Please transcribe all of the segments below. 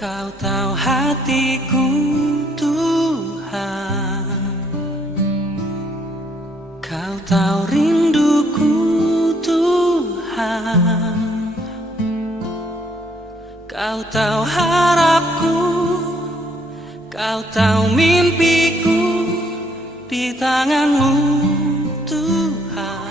Kau tahu hatiku Tuhan, Kau tahu rinduku Tuhan, Kau tahu harapku, Kau tahu mimpiku di tanganmu Tuhan.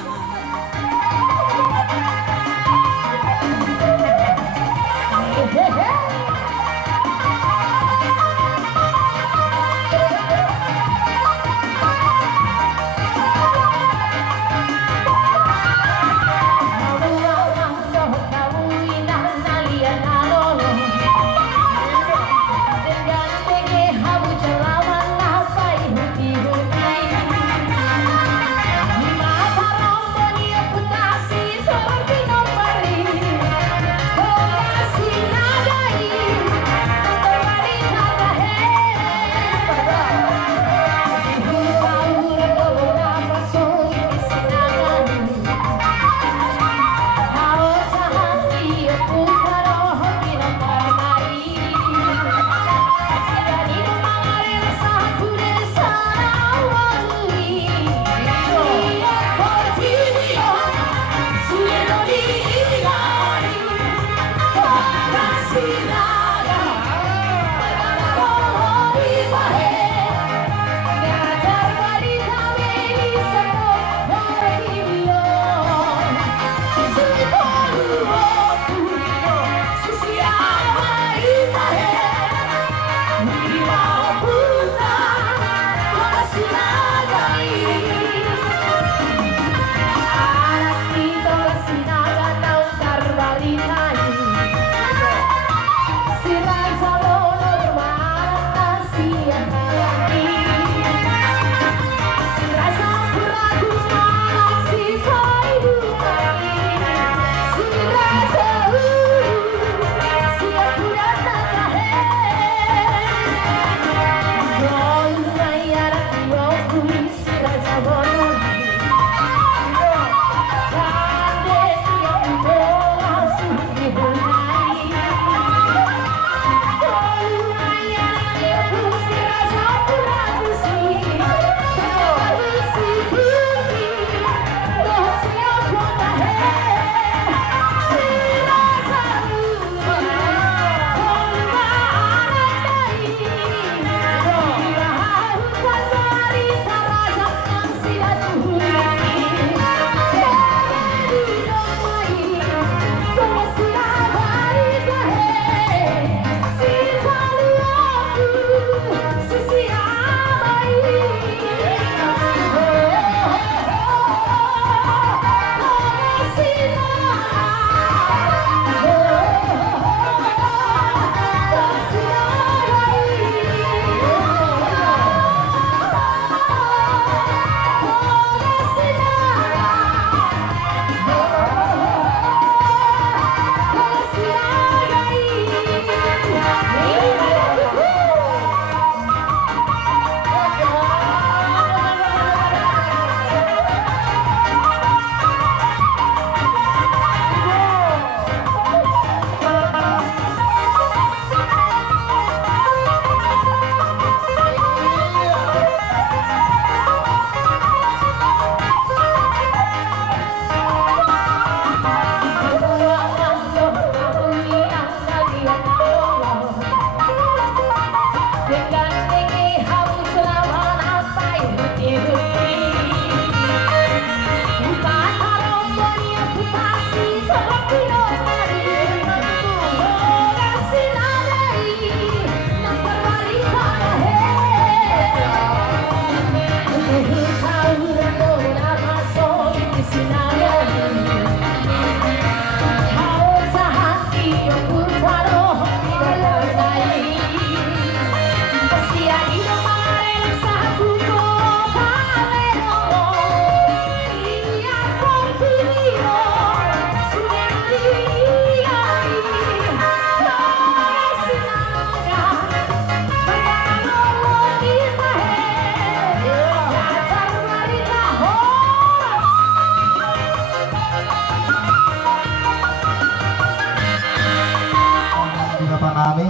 Nami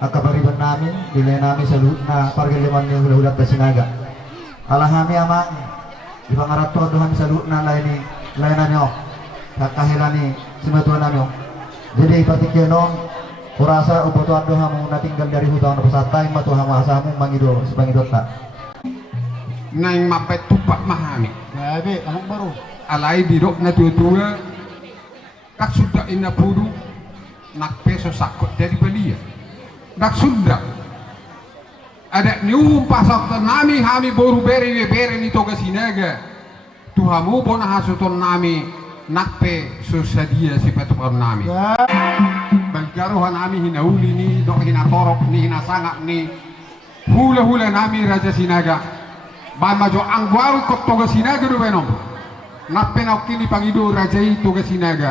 akabariban namin dili namin sa na pargiliman ni hulat ta sinaga alahami amang ipangarat to dohan sa na lain na nyo kakahilan ni simatuan nami jadi patikyonon kurasa ubotuan doha mo natinggal dari hutang na pasatay matuha masa mo mangido sebangidot ta nang mapet tupak mahami ngabe amang baru alay didok na tutua kak sudah ina pudu nak peso sakot dari belia dak sudah ada nium pasak nami hami boru beri ni toga sinaga tuhamu bona hasuton nami nakpe susadia si petukan nami balgaruhan nami hinauli ni dok hina torok ni hina sangak ni hula nami raja sinaga bamajo angwaru kot toga sinaga do benom nakpe na kini pangido raja itu toga sinaga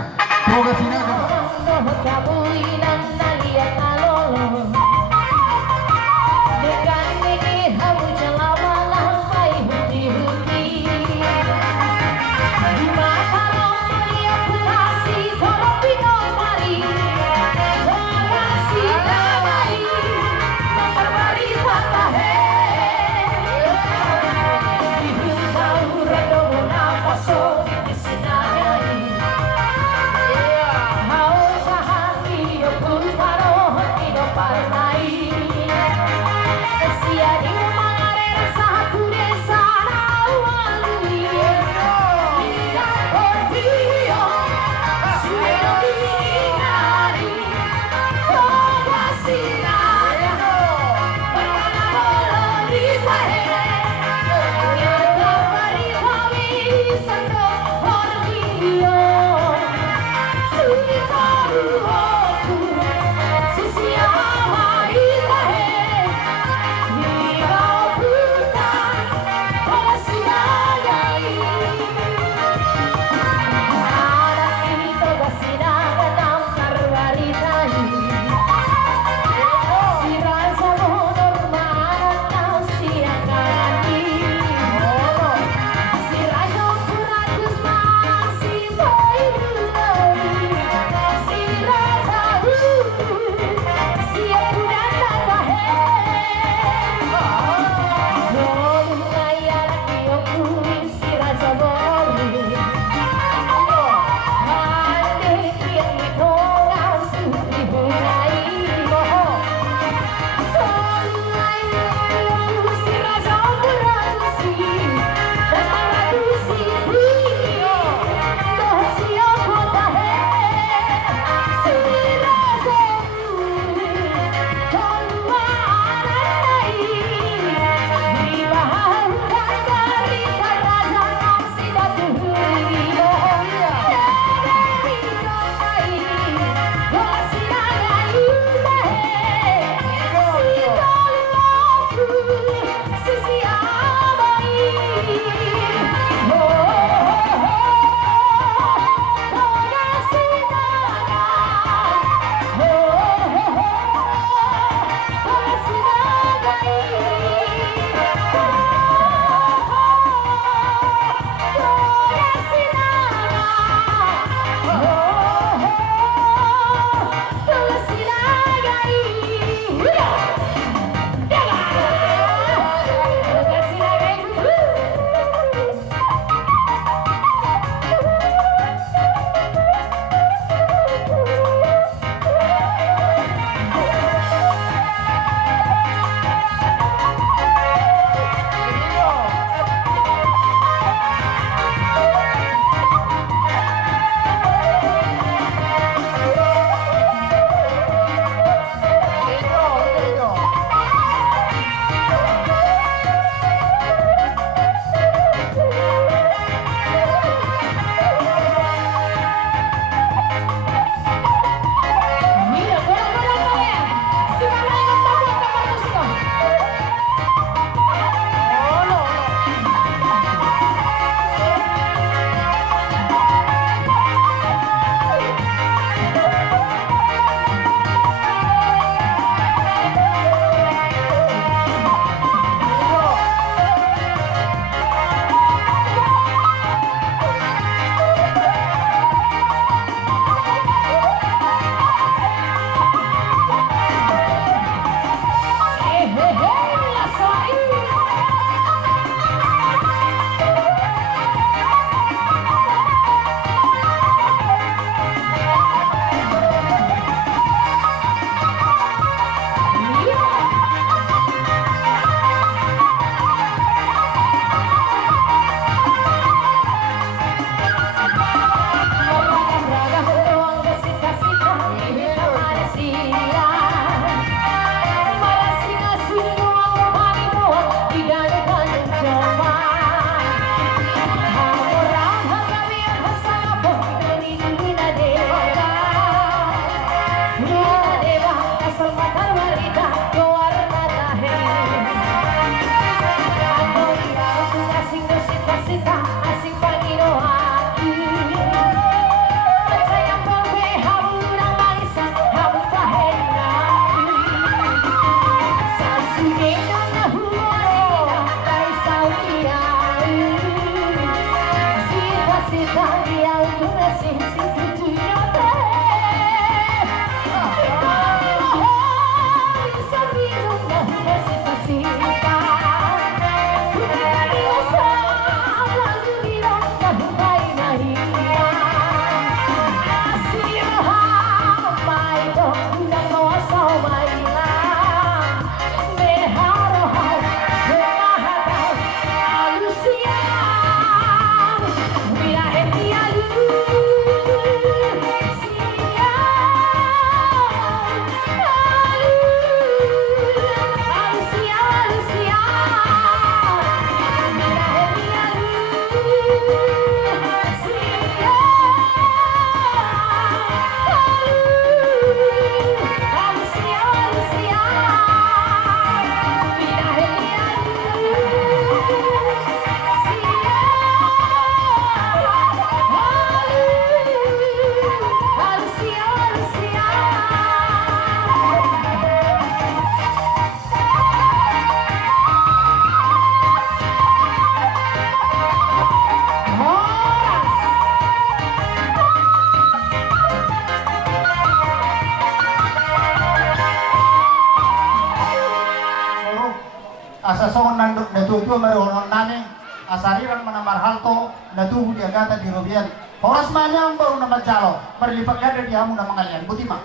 asa songon nanduk natutu maronon nani asariran manamar halto natuhu di agata di robian horas manyang baru nama jalo merlipat gada di hamu nama kalian butima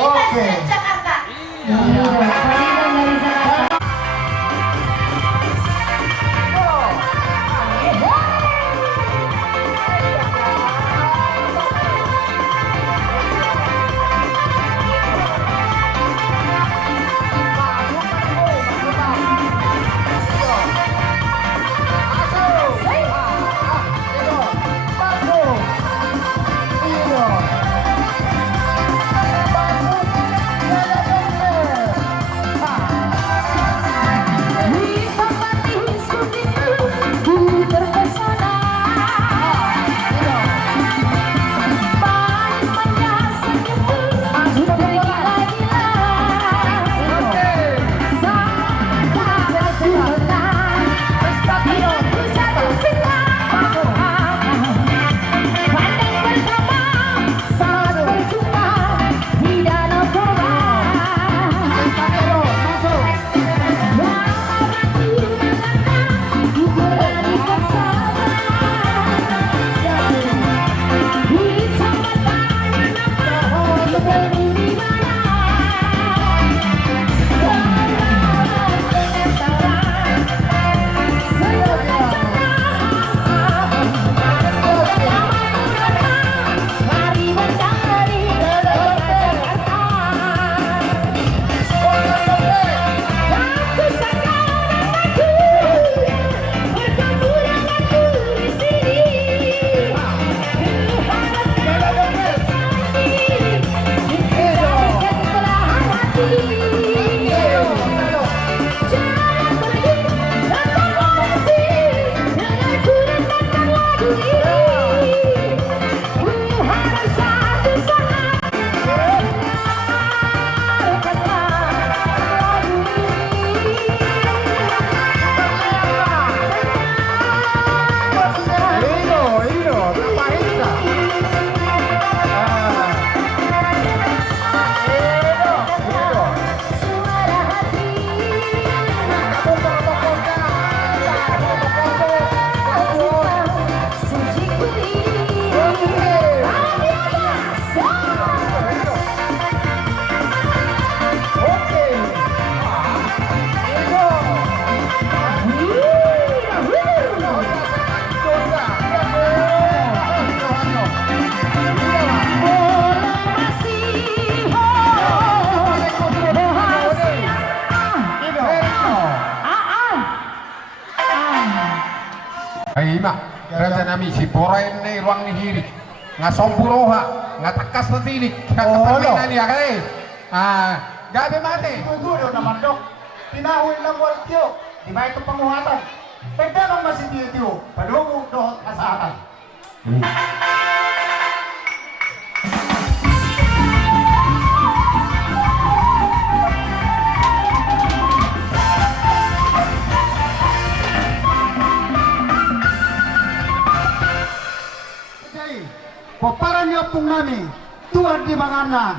oke Jakarta. Ima, raja nami si borain ne ruang ni hiri, ngasompuroha, ngatakas na tinik, kakapaginan niya kay. Gabi mati. Tutulo naman dok pinahuin lang waltyo di ba ito panguhatan pwede naman masitiyo padungo doon asatan Paparan niyo pong nami, tuan di mangana,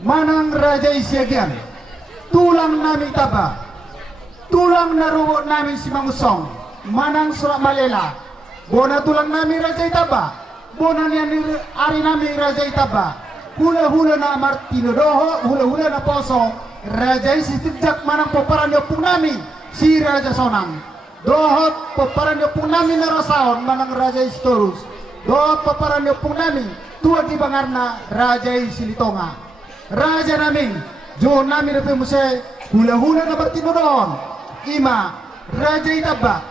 manang raja isyagyan, tulang nami taba, tulang naruwo namin si Mangusong, manang surak malela, bona tulang nami raja itaba, bona niya ni ari nami raja itaba, hula-hula na Martino Doho, hula-hula na Poso, raja isitijak manang paparan niyo pong nami, si Raja Sonang, dohot paparan niyo pong nami na Rosaon, manang raja Istorus, dohot paparan niyo pong nami, tuan di bangarna raja Silitonga, raja namin, jo namin na pemuse, hula-hula na Martino doon, ima, raja itaba,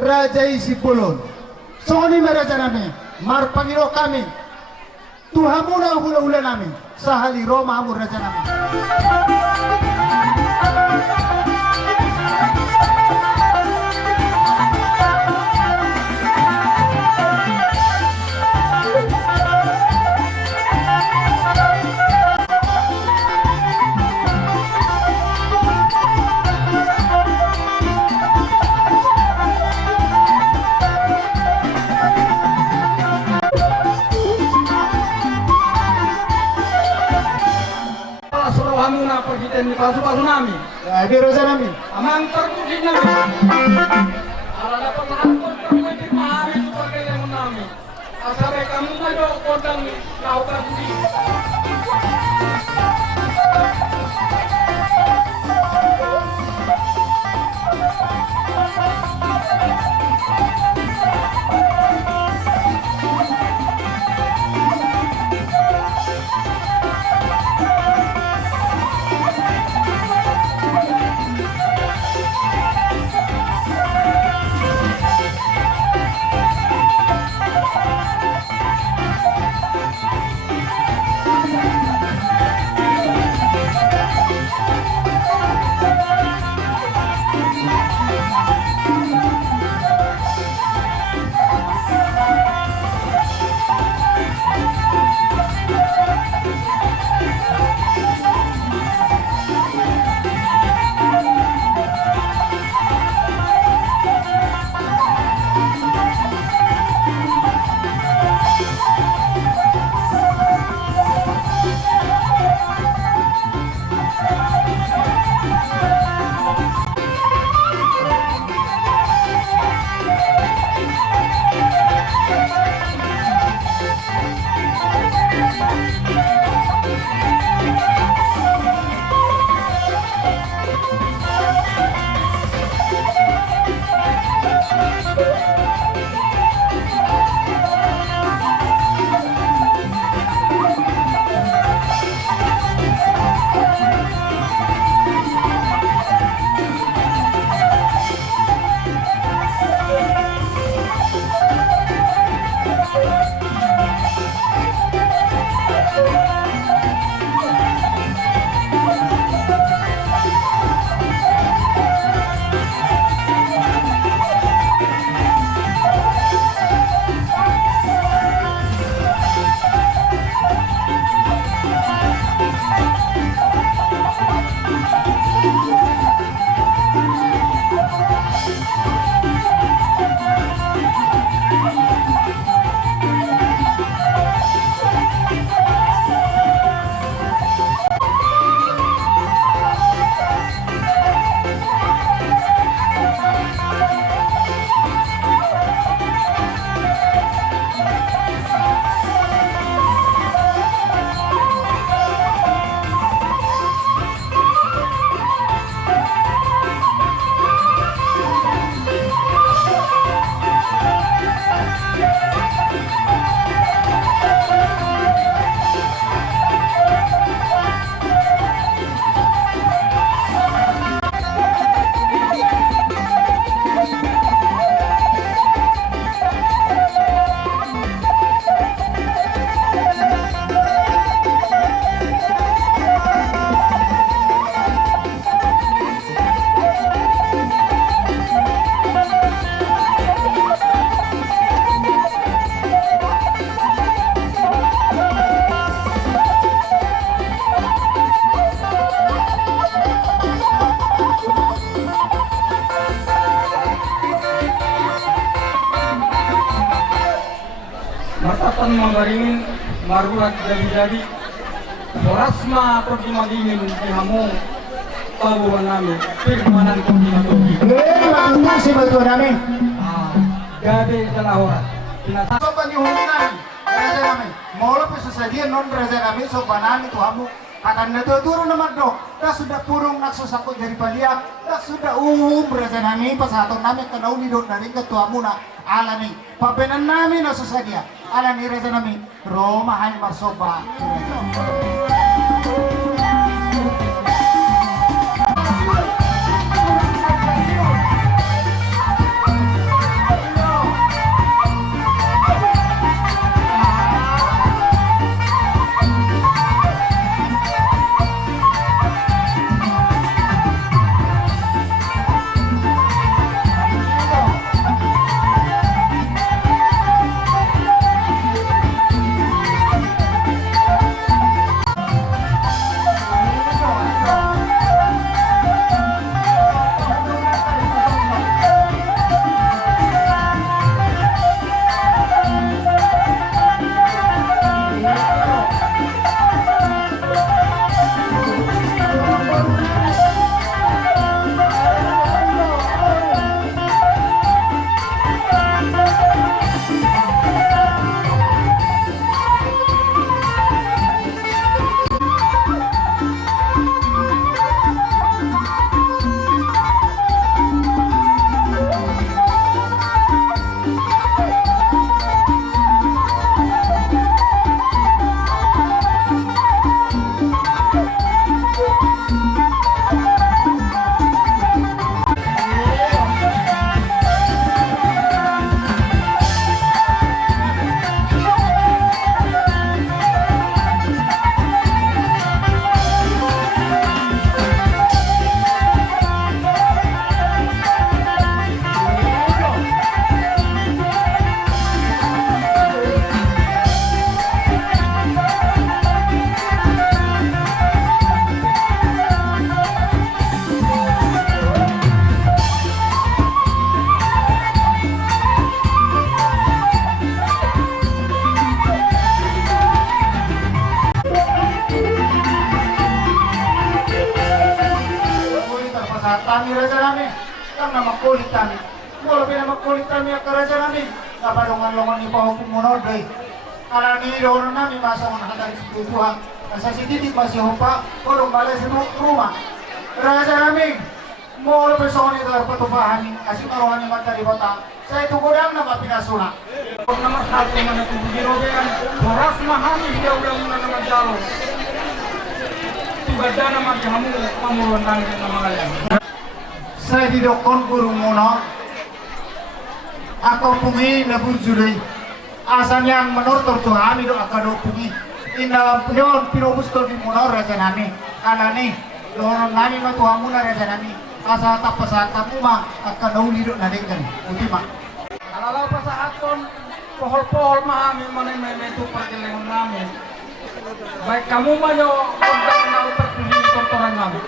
raja Isipulon, so ni raja namin, marpangiro kami, Tuhan muna hula-hula namin, sa haliro mahamur raja namin. pergi teni pasu-pasu nami. Ya, di reza nami. Amang terpuji nami. Ala dapat hakon pergi di mahami itu pergi yang nami. Asabe kamu majo kodang kau pergi. Martatan manggaringin margulat jadi Orasma pergi magingin di hamong tabuhan namin firmanan ko pinatuloy. Mangga si batu nami. Gabi sa lahoran. Sopan yung hunan. Reza nami. Molo pa sa sadian non reza nami sopanan itu hamu. Akan natuturo naman do. Dah sudah purung nagsusakot dari paliak. Dah sudah reza nami pasaton namin kanauni do na rin katuha muna. Alani. Pabenan namin na sa sadia. Alani reza nami. Roma hay marsoba. kami raja kami kan nama kulit kami kalau nama kulit kami ke raja kami dapat longan di bawah kumunod deh karena ni doon nami masa menghadap Tuhan masa si titik masih hopa kalau balik semua rumah raja kami mau besok ini dapat petubahan kasih taruhan yang dari kota saya itu godang nama pinasuna Nomor satu mana tu birobean boras mahami dia udah nama jalo. Tiba nama kamu pamuruan tang nama kalian. saya didokon burung mono atau pungi lebur judai asan yang menurut Tuhan itu akan pungi indah pion pirobus di mono raja nami karena nih doron nami mah Tuhan muna raja nami asa tak pesatan mah akan dauli dok nadengkan ultima Kalau pasahaton pohol-pohol mahami mana itu pergelengan kami. Baik kamu mah yo kontak na terpilih kontoran kami.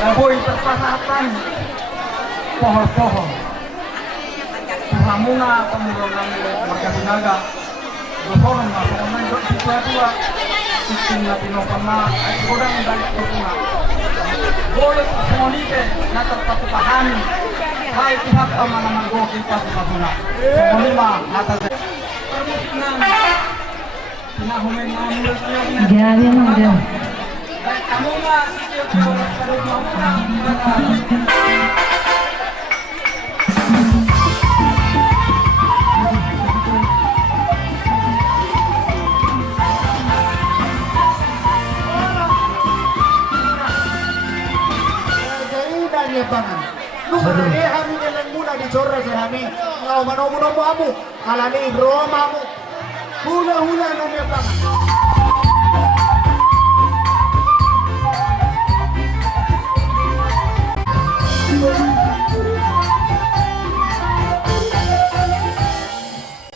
Laboy terpasahkan pohon-pohon. Hamuna kemudian warga Sinaga. Pohon masuk main dua. Sistem Latino pernah kurang dari kurang. Boleh semuanya nak terpahami. Hai pihak aman-aman go kita semua. Semua mata. Jadi mudah. Kamu mah dia pangan. Lu berani kami jalan muna di corra kami. Ngau manomu amu. Kalani romamu. Hula dia pangan.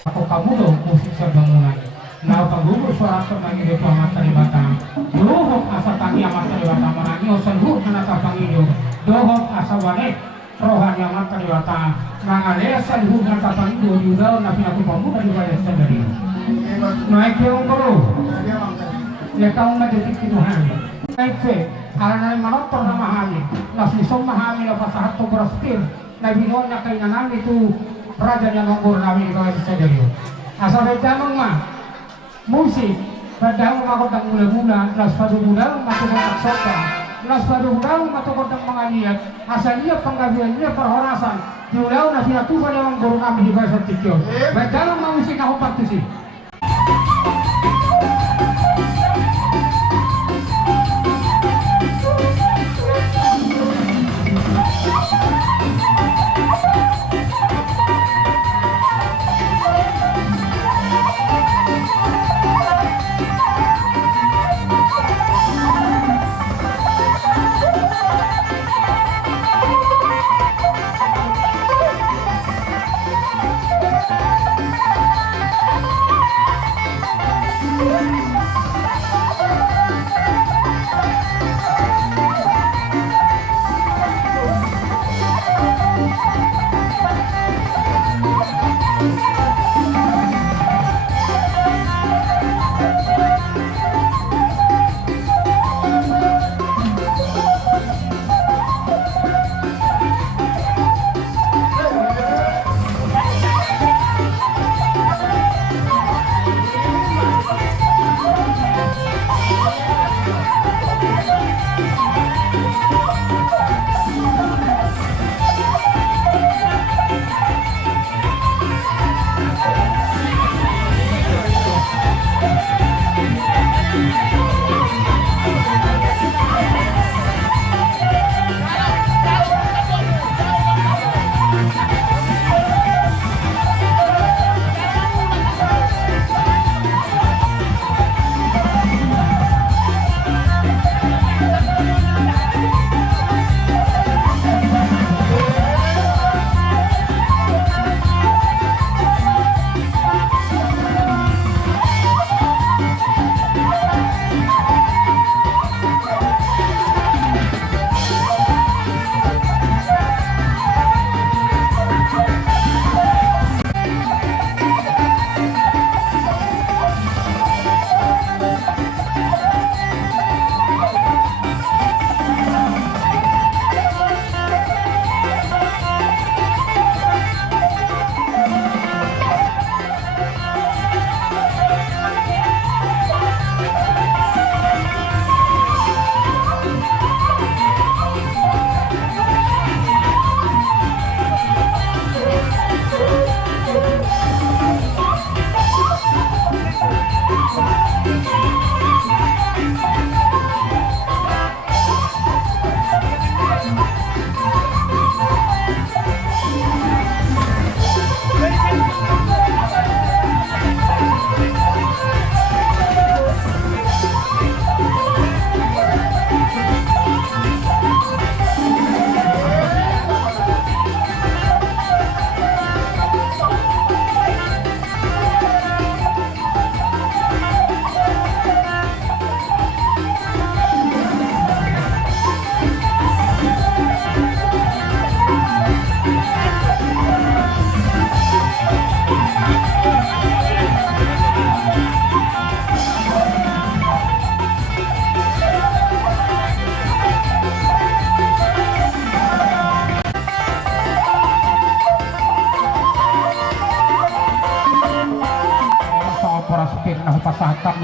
Ako kamulo musik sa bangunan. Now paggugo suara sa mga ito ang matalibatang. Duhok asa tangi ang matalibatang manani o sanhuk na natapanginyo. Duhok asa wanek rohan yang matalibatang. Mga lea sanhuk na natapanginyo. Yudaw na pinakupamunan di bayas sa dari. Naik yung karo. Ya kaum na detik Tuhan. Naik fe. Karena manotor na mahami. Nasisong mahami na pasahat to berastir. Na binuan na kay nanam itu raja yang ngomong namin di bayas sa dari. Asa betamang mah. Musik, padahal ako tang mula-mula, las padumulang matubang aksota, las padumulang matubang mga niyat, asa niya panggabihan niya perhorasan, diulaw na pinatuban ng guru kami di Baysa Tikyo. Padahal ang mga musik ako pagtusin.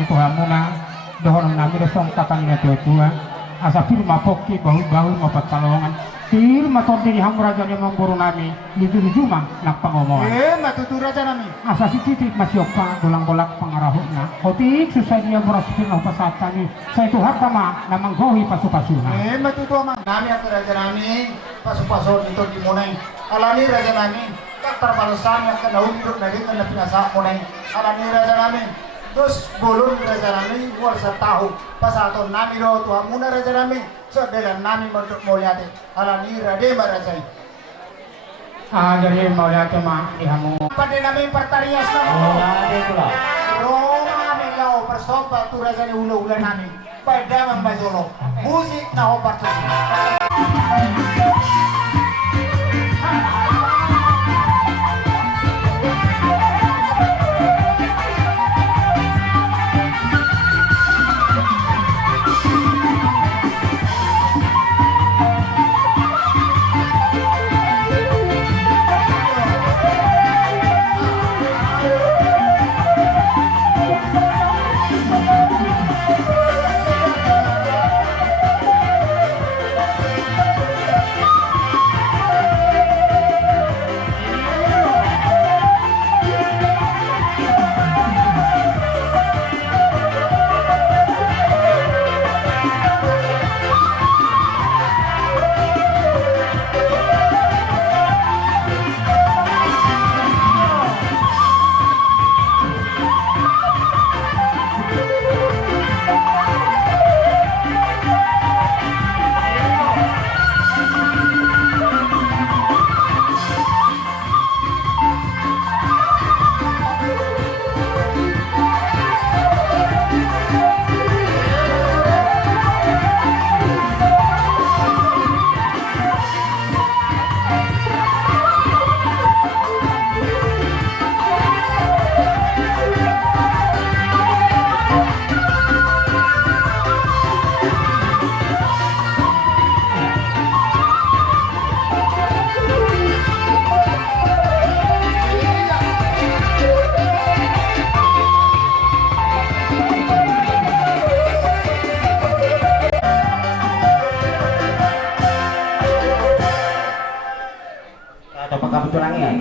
ni Tuhamuna dohon nami resong tatang ina tua asa firma pokki bahu mapatkalongan firma torde di hamuraja ni mamburu nami luju mang nak pangomongan matutu raja nami. asa si titik masyopa bolang-bolak pangarahuna hotik susah dia merasukin pasatan ni saya tuh hartama namang gohi pasu-pasuna Matutu amang. Nami at raja nami pasu-paso dito di munay. Alani raja nami kaktar palusan yang kena hidup nagi kena pinasa munay. Alani raja nami. Terus bolon raja nami buat setahu pasaton nami do Tuhamuna raja nami sedelan nami untuk mulyate. Alani rade raja. jadi mau lihat cuma dihamu Pada nami pertarias namo. Roma mengau persopa tu raja ni hula-hula nami. Pada membazolo. Musik na obat tu.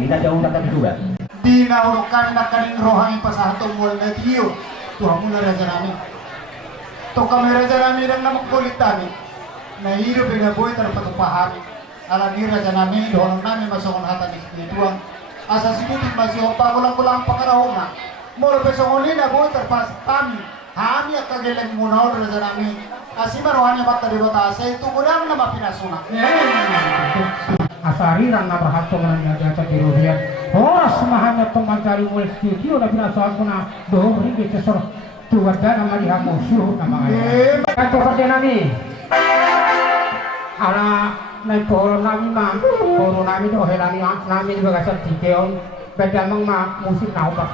Kita jauh tak kedua. Dinaurukan na kaning rohani pasatong wal na diyo. Tuhamuna raja nami. To kami raja nami dan namak kulitani. Na hidup na boy terpatupahan. Alani raja nami doon nami masukon hatan espirituang. Asa sibutin masih opa kulang-kulang pakarahona. Moro pesongoli na boy terpas kami. Hami at kagilang munaw raja nami. Asima rohani bata di bata sa itu gudang na mapinasuna. asariran na berhato na nagata di ruhian horas mahanya pemantari mulai studio na pinasaan ko na doon ringgit sa sor tuwada na malihat mo suhut na mga yan kanto karte nami ala na polo nami ma polo nami do helani nami bagasal tikeon beda mang ma musik na upak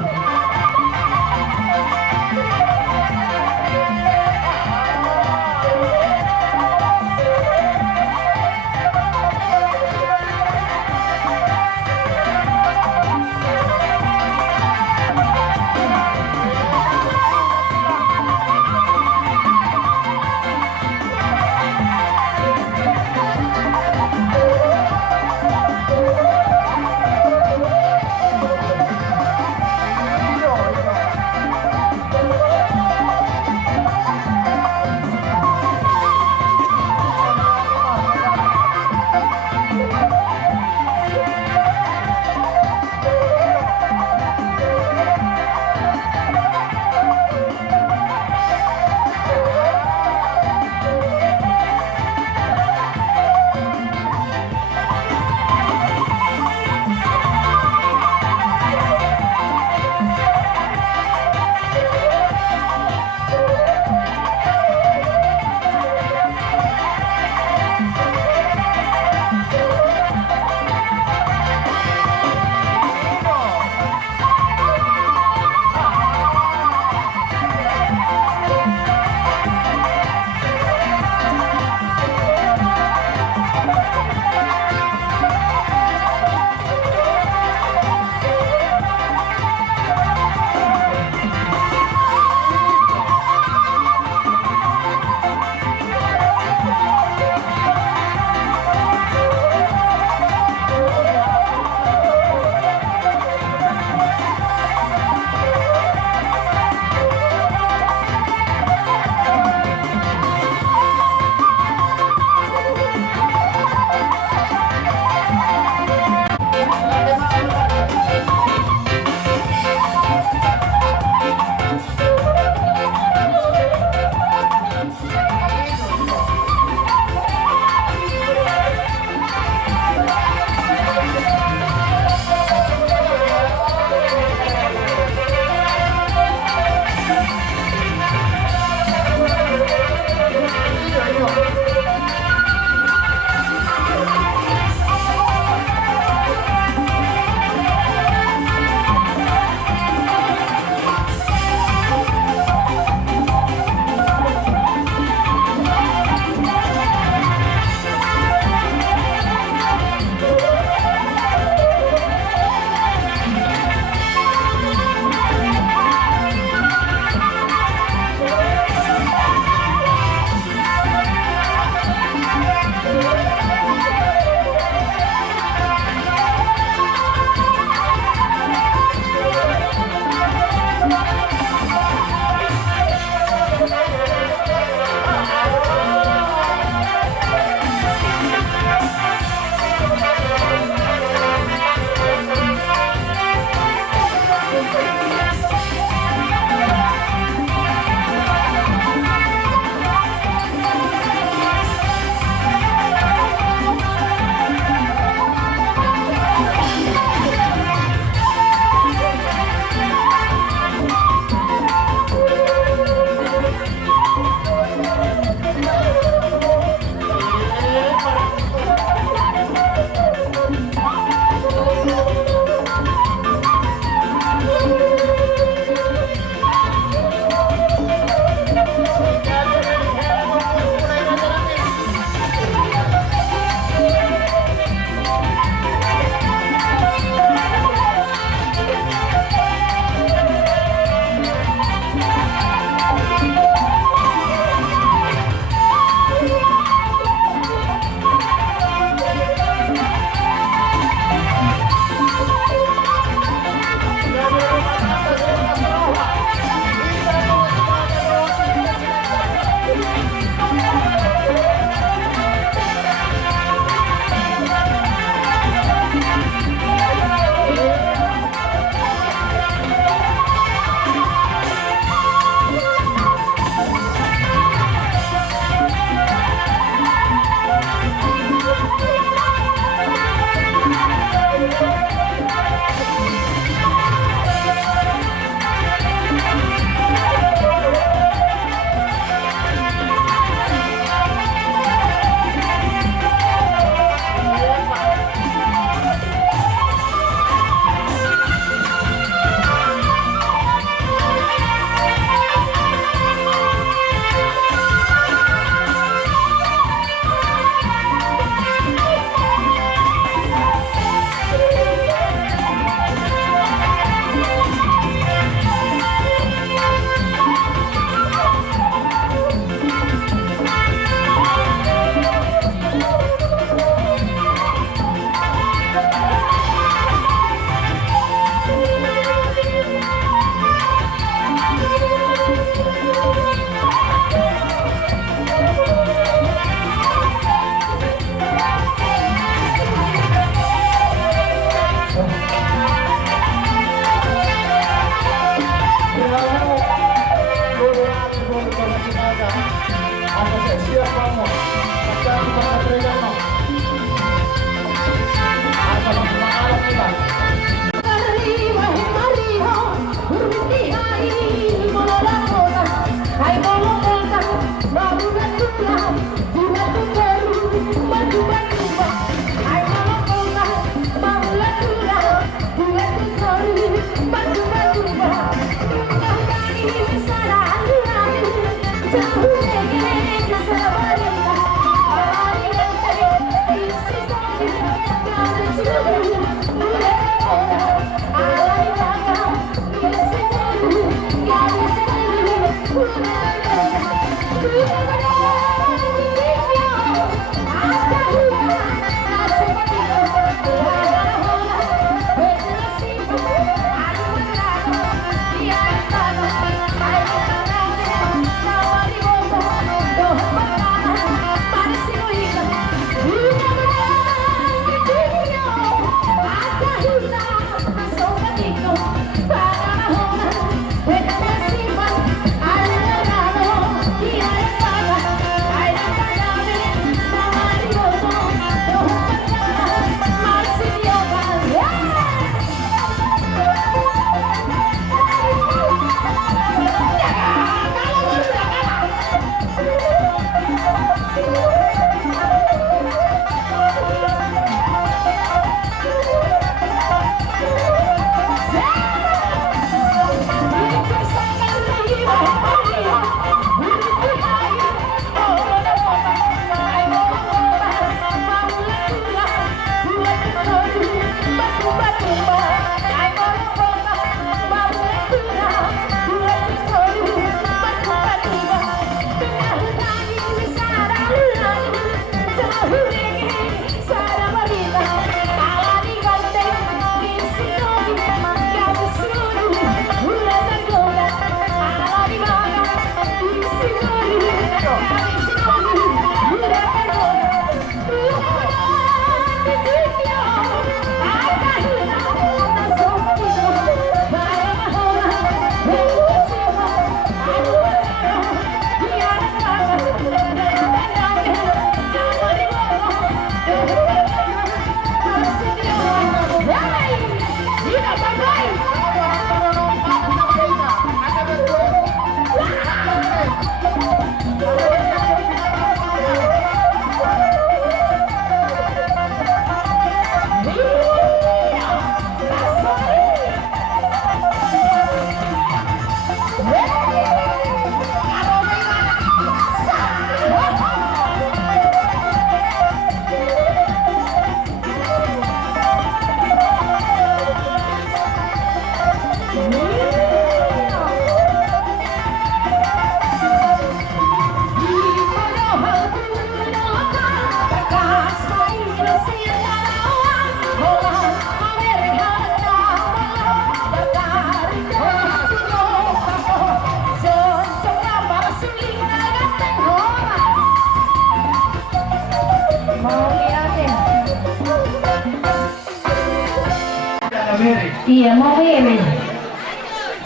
Iya, mau ini.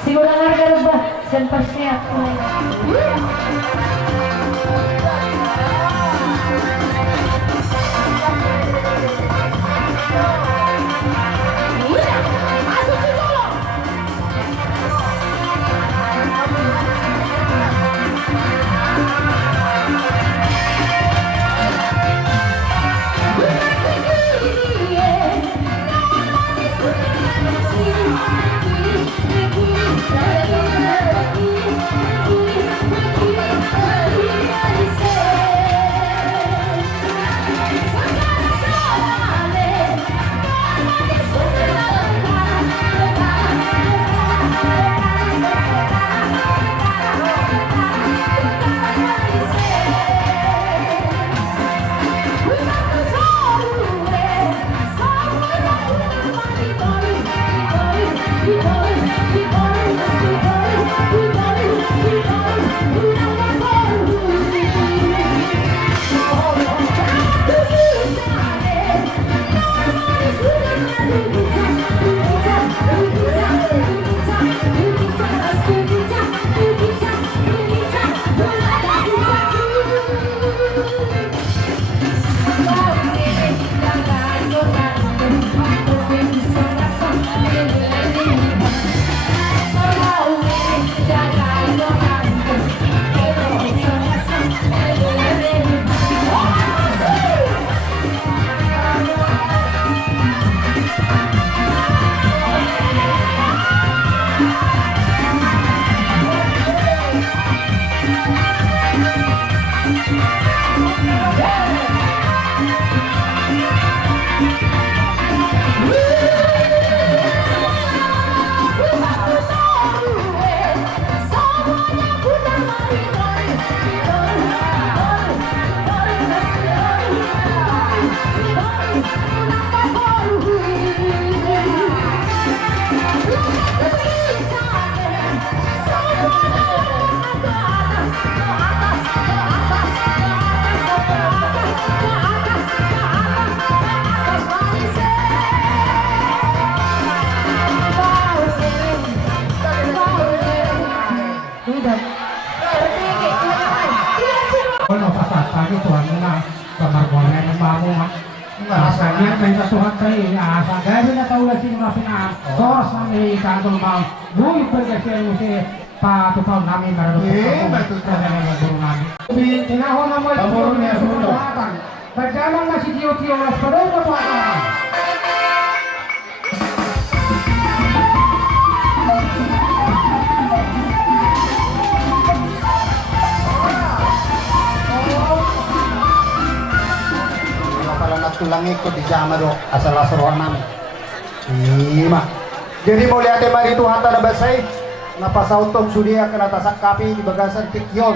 Siguro harga ba? Siyempre siya. Bueno, pasasanya Tuhan muna kamar boleh membangun rasanya minta Tuhan tadi ya sagari na tahu lagi mafina kors nami kantor mau bui pergeser musi pa tukau nami marado betul tinahon namoy pamornya sudah berjalan masih tio-tio las padong na tuan. Tulang ikut di jama do asal asal nami. Ima. Jadi mau lihat mari Tuhan tada basai ngapa sautom sudia kena tasak kapi di bagasan tikyon.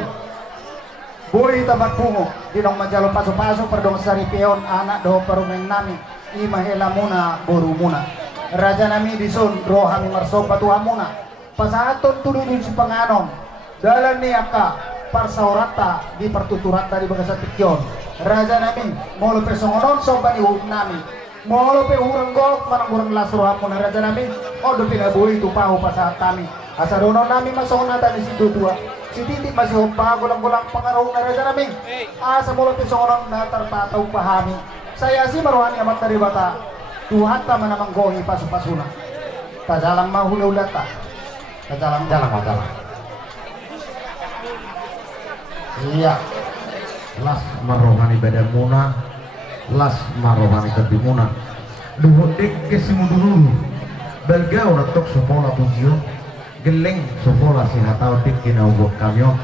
Buri tabat pungo di dong majalo paso-paso perdong sari peon anak do perumeng nami. Ima hela muna boru muna. Raja nami disun rohami marsoba Tuhan muna. Pasaton tududun si panganom. Dalam niaka parsaurata di pertuturata di bagasan tikyon. Raja nami mau lepe songonon sobat ibu nami mau lepe urang golok manang urang lasro hapon raja nami oh do pinabui tu pahu pasahat kami asarono nami masong nata di situ dua si titik masih hompa gulang-gulang pengaruh na raja nami asa mau lepe songonon na terpatau pahami saya si maruhani amat dari bata Tuhan ta manamang gohi pasu-pasuna tajalang mahula-hula ta tajalang-jalang majalang iya. Las marohani badan muna, las marohani tebi muna. Duhut dek kesimu dulu. Belga orang tok sekolah tujuh, geleng sekolah si hatau dek kena ubah kamyon.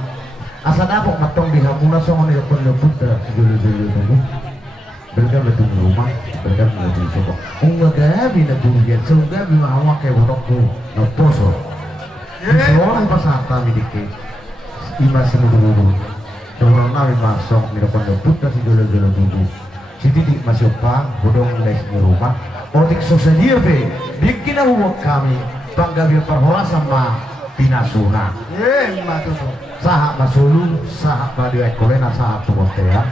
Asa dapok matong di hamuna songon yang pun lebut segala-gala tunggu. Belga betul rumah, belga betul sekolah. Gabi na burugian, gabi mahawak kayak bonokku, noposo. Seorang pasata midike, ima simu dulu. Dorong nawi masuk mirapon lebut si jola-jola tubuh si titik masuk pang bodong les di rumah otik sosadia be bikin aku kami panggabi perhola sama pinasuna sahak masulu sahak radio ekolena sahak tubotea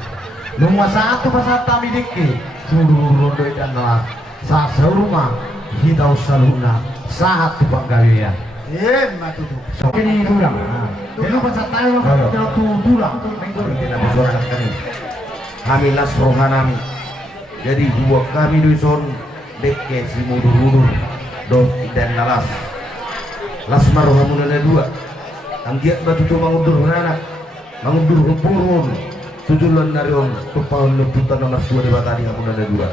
nomor satu pasal kami dikki seluruh rondo dan lah sahak serumah hitau saluna sahak tu panggabi ya so ini ulang dulu pasal tayo kalau tulang tidak bersuara kami kami las rohanami jadi dua kami dusun dekke si mudur-mudur do dan nalas las marohamunana dua anggiat batu tu mangudur anak mangudur purun tujulan dari on tupal leputan nomor 2 di batadi hamunana dua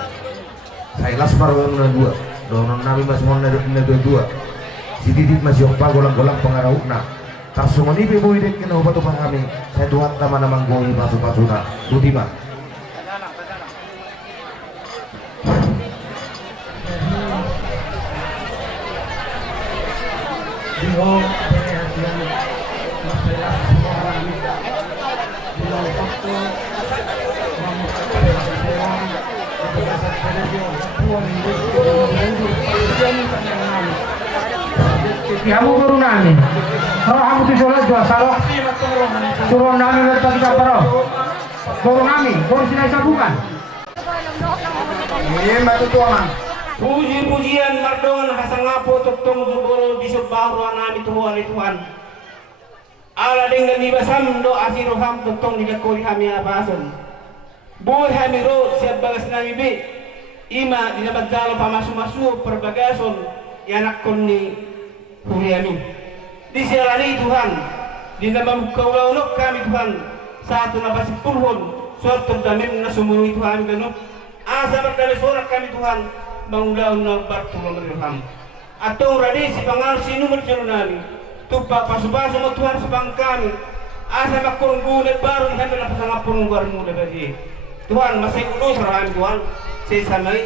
saya las marohamunana dua donon nami mas monana dua si titik masih opa golang-golang pengarahuna tarsumani bebo idek kena obat upah kami saya Tuhan taman namang goi pasu-pasuna butima Kamu guru nami, kalau kamu tidak jual salok, suruh nami bertanya kapro, guru nami, guru sini sabukan. ini batu tuang Puji-pujian mardongan hasangapo tutong guru disubah ruang nami Tuhan. Ala dengan ibasam do asiroham tutong digakori kami abason. Buhay kami ro siap bagas nami be. Ima dinabagdalo pamasu-masu perbagason yanak kon ni Huriami. Di sialani Tuhan, dinabagkaulaunok kami Tuhan. Satu nabasip pulhon, suatu damim na sumului Tuhan ganun. Asa berdali sorak kami Tuhan, mangulaun na bartulong Tuhan. Atong radi si pangal sinu merjalo nami. Tupak pasu-pasu mo Tuhan sa kami. asa makurung gulat baru di kami lapasang apurung luar mula bagi Tuhan masih ulus rami Tuhan saya samai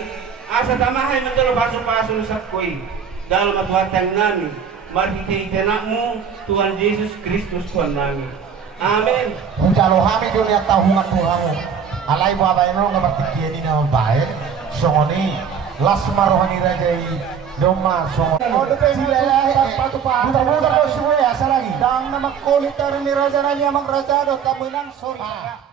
asa tamahay mandalo paso-paso sa koi dalam matuhatang namin marhiti tenakmu Tuhan Yesus Kristus Tuhan namin amin. Kalau kami dunia tahungan Tuhanmu alay babay no nga batikyan ni na babae songoni las marohani rajai doma songoni oh depende lah buta-buta ko suwe asa lagi dang na makulit ni raja na niya mang raja do tamunan sorry